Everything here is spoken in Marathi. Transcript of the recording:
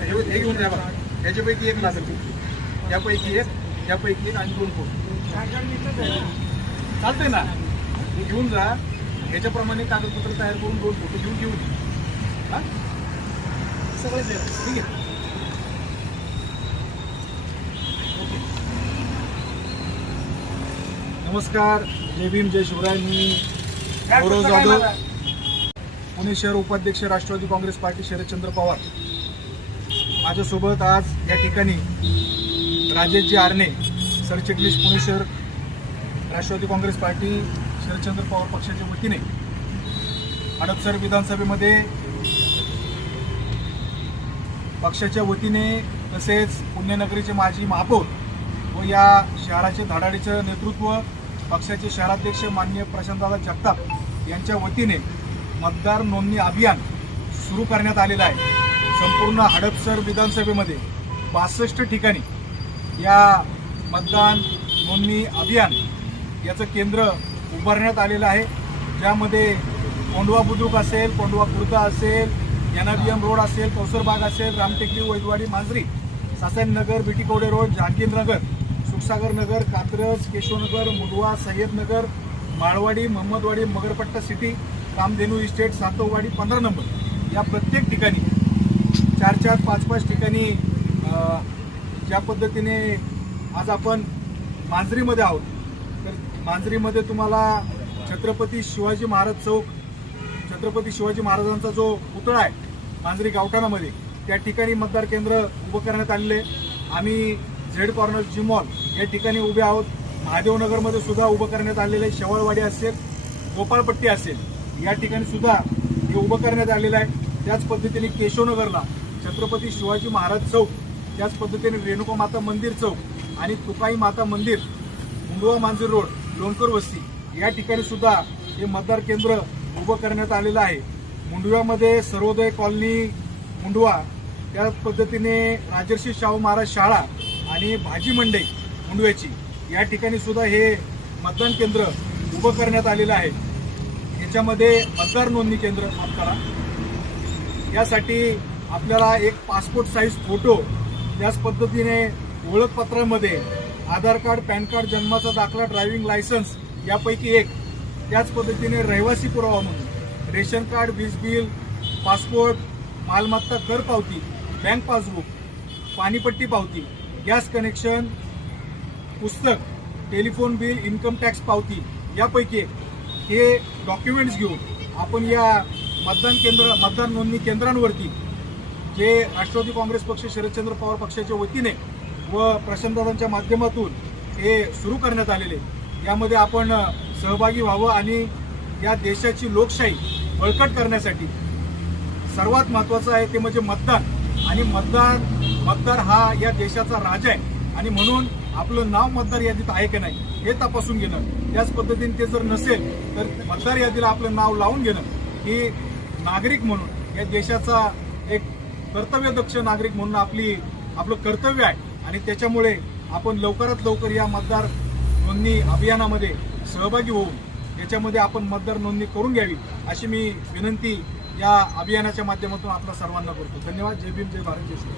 हे घेऊन जा बघा, याच्यापैकी एक लागेल, यापैकी एक आणि 2 फोटो चालतंय ना. हे घेऊन जा, याच्याप्रमाणे कागदपत्र तयार करून 2 फोटो घेऊन हा सगळं ठीक आहे. नमस्कार, जय भीम जय शिवराय. मी गौरव जाधव, पुणे शहर उपाध्यक्ष राष्ट्रवादी काँग्रेस पार्टी शरदचंद्र पवार. माझ्यासोबत आज या ठिकाणी राजेशजी आरणे, सरचिटणीस पुणे शहर राष्ट्रवादी काँग्रेस पार्टी शरदचंद्र पवार पक्षाच्या वतीने हडपसर विधानसभेमध्ये पक्षाच्या वतीने तसेच पुण्यनगरीचे माजी महापौर व या शहराचे धडाडीचं नेतृत्व पक्षाचे शहराध्यक्ष माननीय प्रशांतदादा जगताप यांच्या वतीने मतदार नोंदणी अभियान सुरू करण्यात आलेलं आहे. संपूर्ण हडपसर विधानसभेमध्ये 62 ठिकाणी या मतदान नोंदणी अभियान याचं केंद्र उभारण्यात आलेलं आहे. ज्यामध्ये कोंडवा बुद्रुक असेल, कोंडवा खुर्द असेल, NRBM रोड असेल, कौसरबाग असेल, Ramtekdi, Vaidwadi, Manjari, Sasannagar, BT Kawade road, Jahangirnagar, Sukhsagar Nagar, Katraj, Keshavnagar, Mundhwa, Sayyadnagar, Malwadi, Mohammadwadi, Magarpatta city, Kamdhenu estate, Satavwadi 15 number या प्रत्येक ठिकाणी 4-4, 5-5 ठिकाणी ज्या पद्धतीने आज आपण मांजरीमध्ये आहोत, तर मांजरीमध्ये तुम्हाला छत्रपती शिवाजी महाराज चौक, छत्रपती शिवाजी महाराजांचा जो पुतळा आहे मांजरी गावठाणामध्ये, त्या ठिकाणी मतदार केंद्र उभं करण्यात आलेले. आम्ही झेड कॉर्नर जी मॉल या ठिकाणी उभे आहोत. महादेवनगरमध्ये सुद्धा उभं करण्यात आलेले. शेवाळवाडी असेल, गोपाळपट्टी असेल, या ठिकाणी सुद्धा हे उभं करण्यात आलेलं आहे. त्याच पद्धतीने केशवनगरला छत्रपती शिवाजी महाराज चौक, त्याच पद्धतीने रेणुका माता मंदिर चौक आणि तुकाई माता मंदिर, मुंडवा मांजरी रोड, लोणकर वस्ती या ठिकाणी सुद्धा हे मतदार केंद्र उभं करण्यात आलेलं आहे. मुंडव्यामध्ये सर्वोदय कॉलनी मुंडवा, त्याच पद्धतीने राजर्षी शाहू महाराज शाळा आणि भाजी मंडई मुंडव्याची या ठिकाणी सुद्धा हे मतदान केंद्र उभं करण्यात आलेलं आहे. याच्यामध्ये मतदार नोंदणी केंद्र माफ करा, यासाठी आपल्याला एक पासपोर्ट साईज फोटो, त्याच पद्धतीने ओळखपत्रामध्ये आधार कार्ड, पॅन कार्ड, जन्माचा दाखला, ड्रायव्हिंग लायसन्स यापैकी एक, त्याच पद्धतीने रहिवासी पुरावा म्हणून रेशन कार्ड, वीज बिल, पासपोर्ट, मालमत्ता कर पावती, बँक पासबुक, पाणीपट्टी पावती, गॅस कनेक्शन, पुस्तक, टेलिफोन बिल, इन्कम टॅक्स पावती यापैकी एक, हे डॉक्युमेंट्स घेऊन आपण या मतदान नोंदणी केंद्रांवरती जे राष्ट्रवादी काँग्रेस पक्ष शरदचंद्र पवार पक्षाच्या वतीने व प्रशांतदादांच्या माध्यमातून हे सुरू करण्यात आलेले, यामध्ये आपण सहभागी व्हावं आणि या देशाची लोकशाही बळकट करण्यासाठी सर्वात महत्त्वाचं आहे ते म्हणजे मतदान. आणि मतदार हा या देशाचा राजा आहे आणि म्हणून आपलं नाव मतदार यादीत आहे की नाही हे तपासून घेणं, त्याच पद्धतीने ते जर नसेल तर मतदार यादीला आपलं नाव लावून घेणं ही नागरिक म्हणून या देशाचा एक कर्तव्यदक्ष नागरिक म्हणून आपलं कर्तव्य आहे. आणि त्याच्यामुळे आपण लवकरात लवकर या मतदार नोंदणी अभियानामध्ये सहभागी होऊन याच्यामध्ये आपण मतदार नोंदणी करून घ्यावी अशी मी विनंती या अभियानाच्या माध्यमातून आपल्या सर्वांना करतो. धन्यवाद. जय भीम, जय भारत, जय श्री.